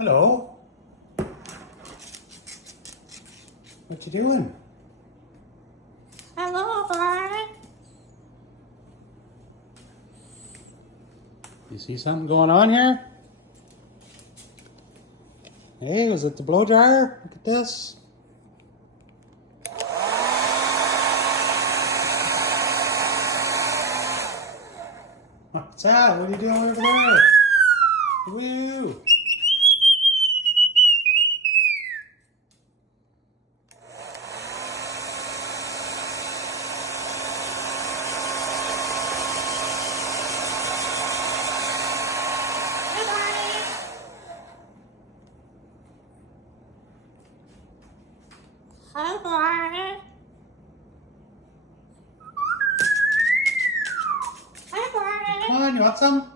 Hello. What you doing? Hello, Barney. You see something going on here? Hey, was it the blow dryer? Look at this. What's that? What are you doing over there? Woo! Hey, Barney. Hi, Barney. Hi, Barney. Come on, you want some?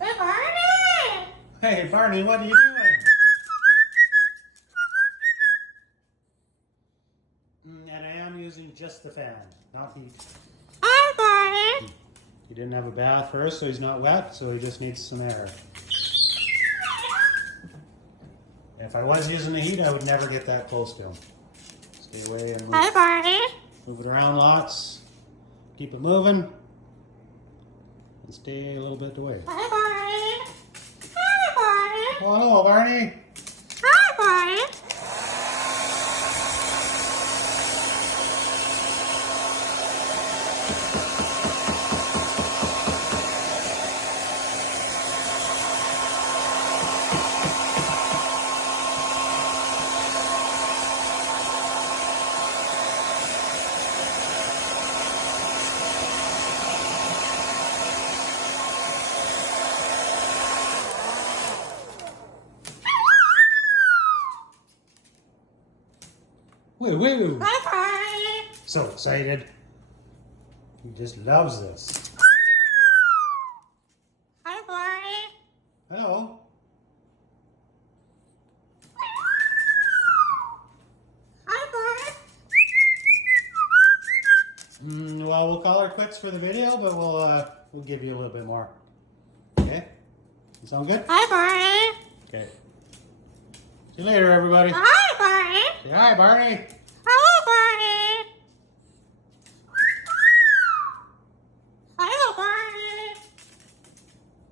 Hey, Barney. Hey, Barney, what are you doing? And I am using just the fan, not heat. Hi, Barney. He didn't have a bath first, so he's not wet, so he just needs some air. If I was using the heat, I would never get that close to him. Stay away and Hi, Barney. move it around lots. Keep it moving. And stay a little bit away. Hi, Barney. Hi, Barney. Oh, hello, Barney. Hi, Barney. Woo woo. Hi, Barney. So excited. He just loves this. Hi, Barney. Hello. Hi, Barney. Well, we'll call her quits for the video, but we'll give you a little bit more. Okay? Sound good? Hi, Barney. Okay. See you later, everybody. Hi, Barney. Say hi, Barney.